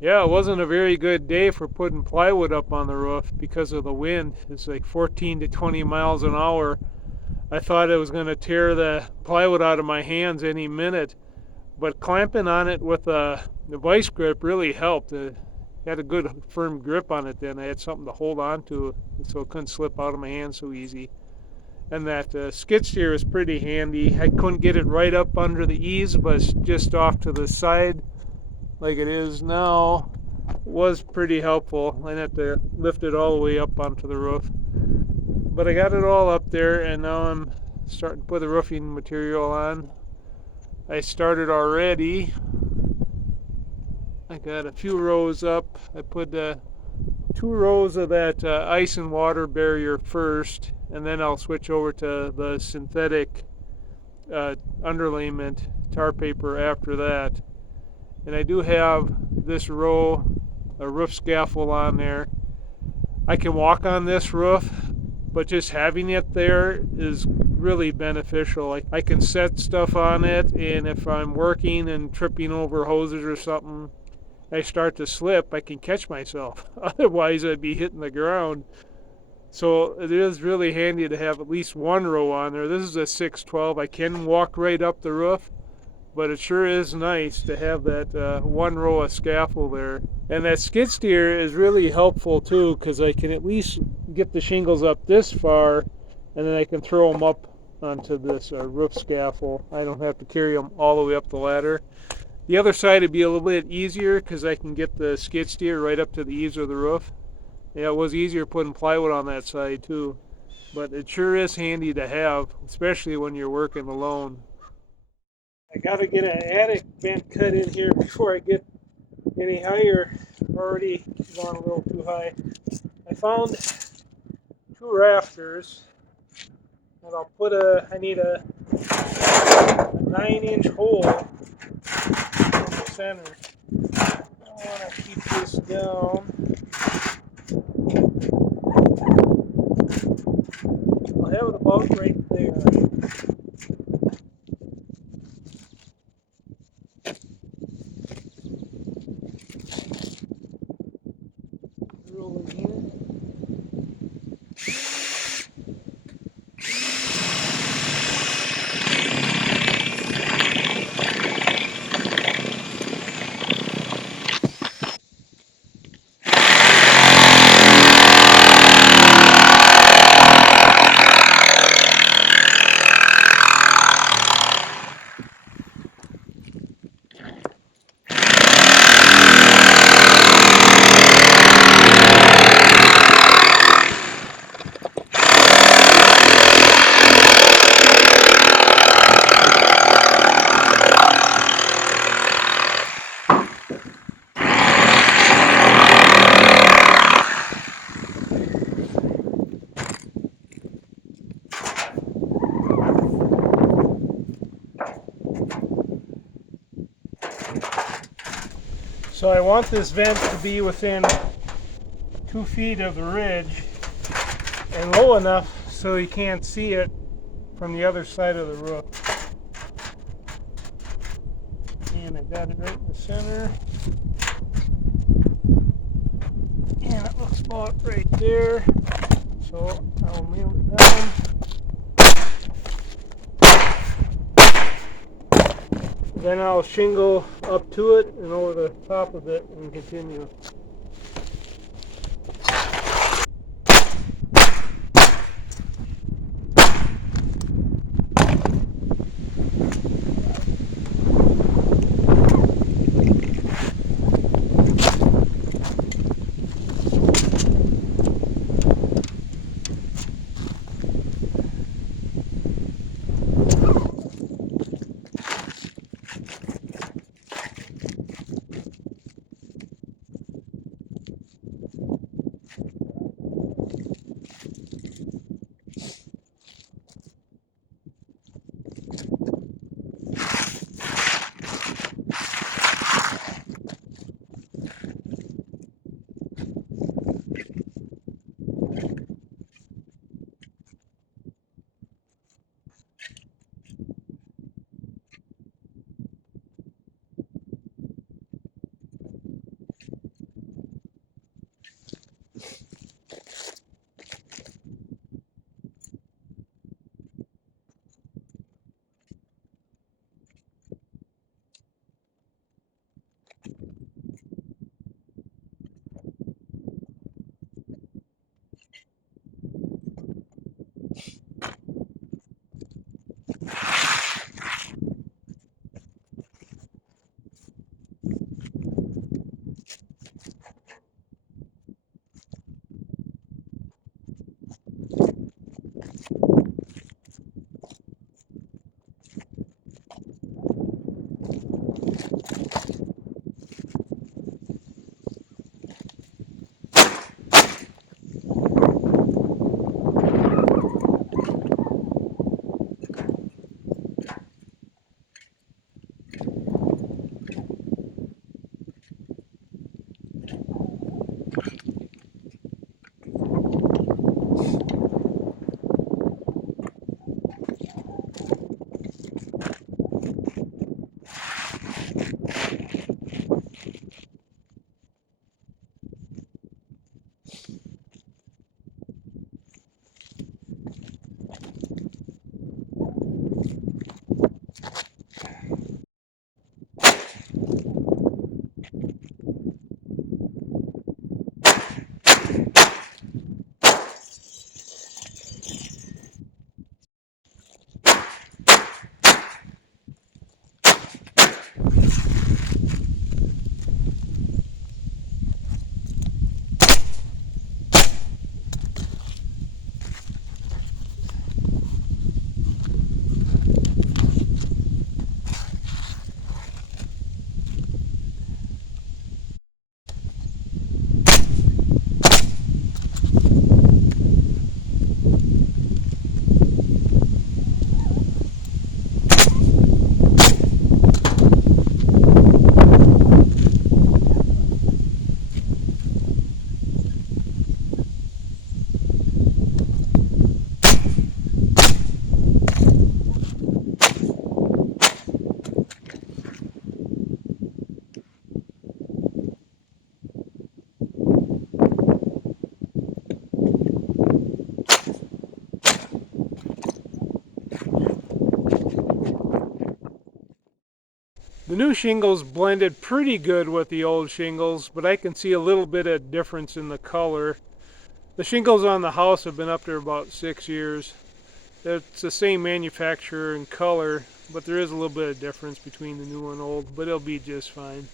Yeah, it wasn't a very good day for putting plywood up on the roof because of the wind. It's like 14 to 20 miles an hour. I thought it was going to tear the plywood out of my hands any minute, but clamping on it with the vice grip really helped. Had a good firm grip on it then. I had something to hold on to so it couldn't slip out of my hand so easy. And that skid steer is pretty handy. I couldn't get it right up under the eaves, but it's just off to the side like it is now was pretty helpful. I didn't have to lift it all the way up onto the roof. But I got it all up there, and now I'm starting to put the roofing material on. I started already. I got a few rows up. I put 2 rows of that ice and water barrier first, and then I'll switch over to the synthetic underlayment tar paper after that. And I do have this row, a roof scaffold on there. I can walk on this roof, but just having it there is really beneficial. I can set stuff on it, and if I'm working and tripping over hoses or something, I start to slip, I can catch myself. Otherwise, I'd be hitting the ground. So it is really handy to have at least 1 row on there. This is a 612. I can walk right up the roof, but it sure is nice to have that 1 row of scaffold there. And that skid steer is really helpful too, because I can at least get the shingles up this far, and then I can throw them up onto this roof scaffold. I don't have to carry them all the way up the ladder. The other side would be a little bit easier because I can get the skid steer right up to the eaves of the roof. Yeah, it was easier putting plywood on that side too. But it sure is handy to have, especially when you're working alone. I gotta get an attic vent cut in here before I get any higher. Already gone a little too high. I found 2 rafters, and I need a 9-inch hole in the center. I want to keep this down. I'll have it about right there. Drill in here. So I want this vent to be within 2 feet of the ridge and low enough so you can't see it from the other side of the roof. And I got it right in the center. And it looks about right there. So I'll nail it down. Then I'll shingle up to it and over the top of it and continue. The new shingles blended pretty good with the old shingles, but I can see a little bit of difference in the color. The shingles on the house have been up there about 6 years. It's the same manufacturer and color, but there is a little bit of difference between the new and old, but it'll be just fine.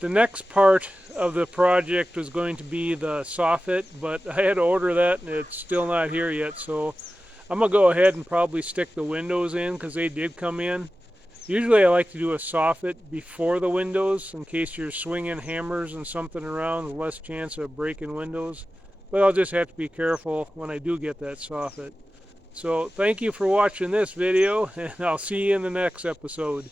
The next part of the project was going to be the soffit, but I had to order that and it's still not here yet, so I'm going to go ahead and probably stick the windows in because they did come in. Usually I like to do a soffit before the windows in case you're swinging hammers and something around, less chance of breaking windows. But I'll just have to be careful when I do get that soffit. So thank you for watching this video, and I'll see you in the next episode.